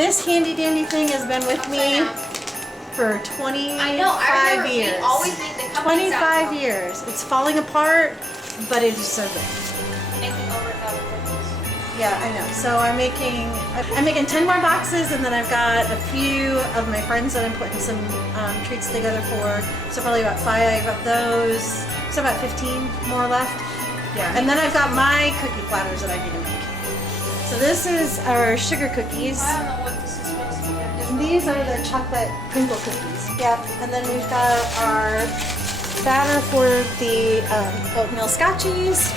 This handy dandy thing has been with me for 25 years. We always make the cupcakes 25 years. It's falling apart, but it is so good. Making over 1,000 cookies. Yeah, I know. So I'm making 10 more boxes, and then I've got a few of my friends that I'm putting some treats together for. So probably about 5 of those. So about 15 more left. Yeah. And then I've got my cookie platters that I need to make. So this is our sugar cookies. I don't know what this is supposed to be. And these are the chocolate crinkle cookies. Yep. And then we've got our batter for the oatmeal scotchies.